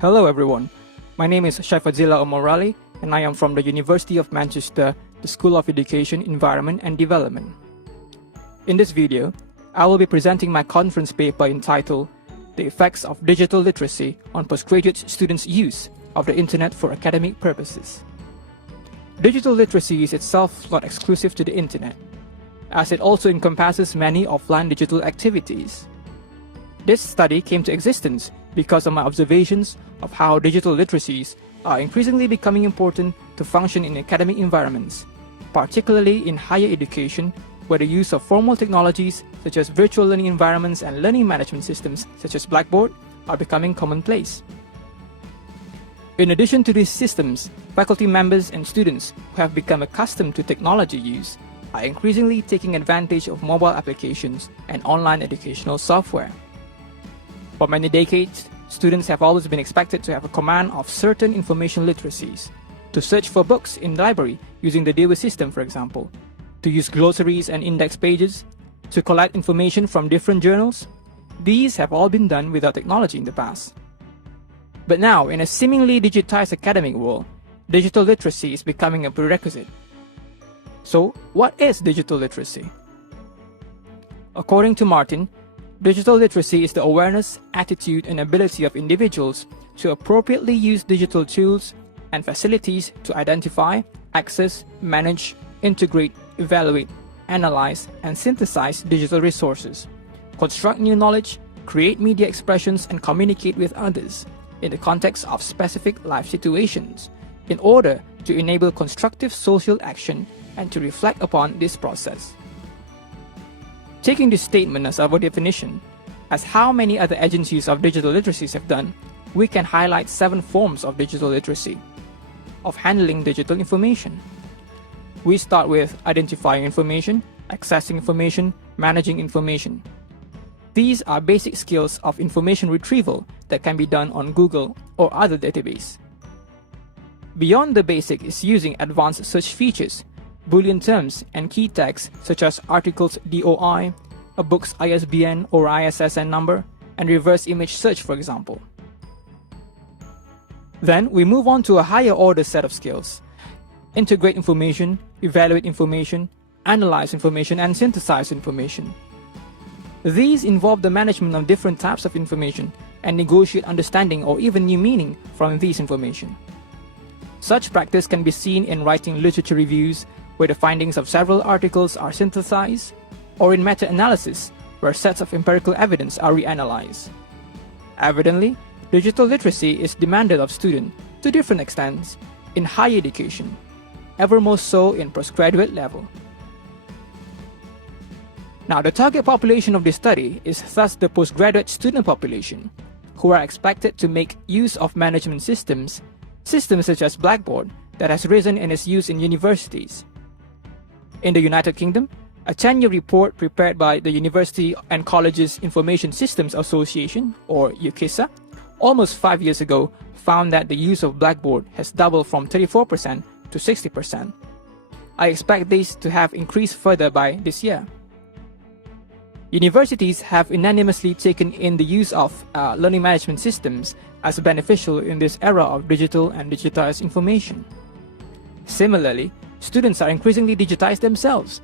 Hello everyone, my name is Shaifadzila Omorali and I am from the University of Manchester, the School of Education, Environment and Development. In this video, I will be presenting my conference paper entitled The Effects of Digital Literacy on Postgraduate Students' Use of the Internet for Academic Purposes. Digital literacy is itself not exclusive to the Internet, as it also encompasses many offline digital activities. This study came to existence because of my observations of how digital literacies are increasingly becoming important to function in academic environments, particularly in higher education, where the use of formal technologies such as virtual learning environments and learning management systems such as Blackboard are becoming commonplace. In addition to these systems, faculty members and students who have become accustomed to technology use are increasingly taking advantage of mobile applications and online educational software. For many decades, students have always been expected to have a command of certain information literacies, to search for books in the library using the Dewey system, for example, to use glossaries and index pages, to collect information from different journals. These have all been done without technology in the past. But now, in a seemingly digitized academic world, digital literacy is becoming a prerequisite. So, what is digital literacy? According to Martin, digital literacy is the awareness, attitude, and ability of individuals to appropriately use digital tools and facilities to identify, access, manage, integrate, evaluate, analyze, and synthesize digital resources, construct new knowledge, create media expressions, and communicate with others in the context of specific life situations in order to enable constructive social action and to reflect upon this process. Taking this statement as our definition, as how many other agencies of digital literacies have done, we can highlight 7 forms of digital literacy, of handling digital information. We start with identifying information, accessing information, managing information. These are basic skills of information retrieval that can be done on Google or other database. Beyond the basic is using advanced search features, Boolean terms and key tags such as articles DOI, a book's ISBN or ISSN number, and reverse image search, for example. Then we move on to a higher order set of skills: integrate information, evaluate information, analyze information, and synthesize information. These involve the management of different types of information and negotiate understanding or even new meaning from these information. Such practice can be seen in writing literature reviews, where the findings of several articles are synthesized, or in meta-analysis, where sets of empirical evidence are reanalyzed. Evidently, digital literacy is demanded of students to different extents in higher education, ever more so in postgraduate level. Now, the target population of this study is thus the postgraduate student population, who are expected to make use of management systems such as Blackboard, that has risen in its use in universities. In the United Kingdom, a 10-year report prepared by the University and Colleges Information Systems Association, or UKISA, almost 5 years ago found that the use of Blackboard has doubled from 34% to 60%. I expect this to have increased further by this year. Universities have unanimously taken in the use of learning management systems as beneficial in this era of digital and digitized information. Similarly, students are increasingly digitized themselves,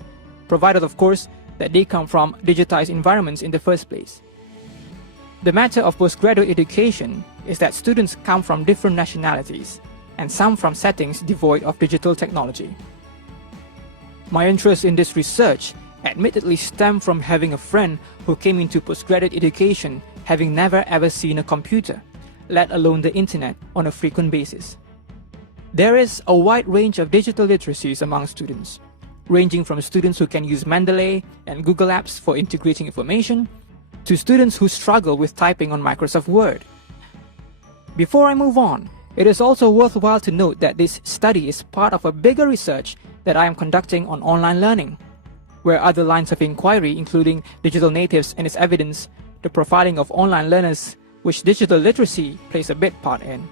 provided of course that they come from digitized environments in the first place. The matter of postgraduate education is that students come from different nationalities, and some from settings devoid of digital technology. My interest in this research admittedly stemmed from having a friend who came into postgraduate education having never ever seen a computer, let alone the internet, on a frequent basis. There is a wide range of digital literacies among students, ranging from students who can use Mendeley and Google Apps for integrating information, to students who struggle with typing on Microsoft Word. Before I move on, it is also worthwhile to note that this study is part of a bigger research that I am conducting on online learning, where other lines of inquiry including digital natives and its evidence, the profiling of online learners, which digital literacy plays a big part in,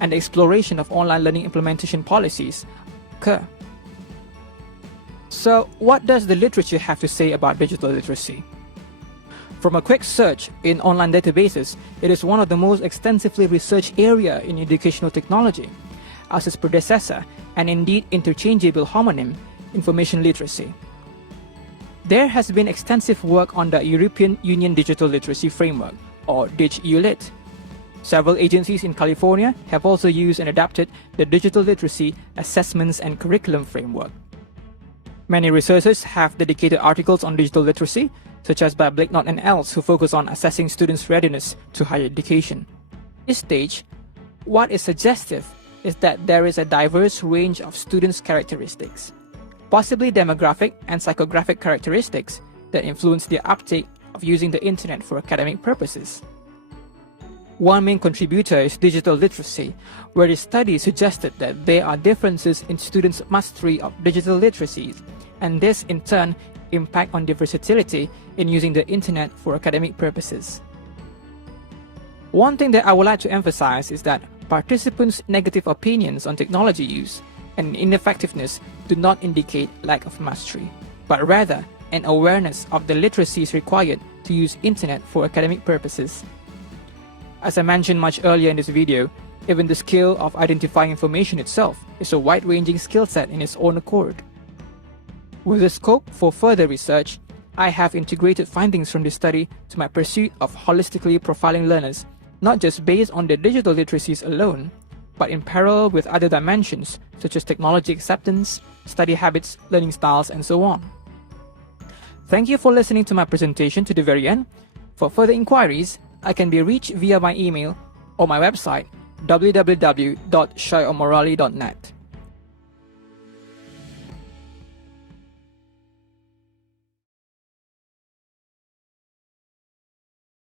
and the exploration of online learning implementation policies occur. So, what does the literature have to say about digital literacy? From a quick search in online databases, it is one of the most extensively researched area in educational technology, as its predecessor and indeed interchangeable homonym, information literacy. There has been extensive work on the European Union Digital Literacy Framework, or DigEULit. Several agencies in California have also used and adapted the Digital Literacy Assessments and Curriculum Framework. Many researchers have dedicated articles on digital literacy, such as by Blakenot and else, who focus on assessing students' readiness to higher education. At this stage, what is suggestive is that there is a diverse range of students' characteristics, possibly demographic and psychographic characteristics that influence their uptake of using the internet for academic purposes. One main contributor is digital literacy, where the study suggested that there are differences in students' mastery of digital literacies, and this in turn impact on their versatility in using the internet for academic purposes. One thing that I would like to emphasize is that participants' negative opinions on technology use and ineffectiveness do not indicate lack of mastery, but rather an awareness of the literacies required to use internet for academic purposes. As I mentioned much earlier in this video, even the skill of identifying information itself is a wide-ranging skill set in its own accord. With the scope for further research, I have integrated findings from this study to my pursuit of holistically profiling learners, not just based on their digital literacies alone, but in parallel with other dimensions such as technology acceptance, study habits, learning styles, and so on. Thank you for listening to my presentation to the very end. For further inquiries, I can be reached via my email or my website www.shayoomorali.net.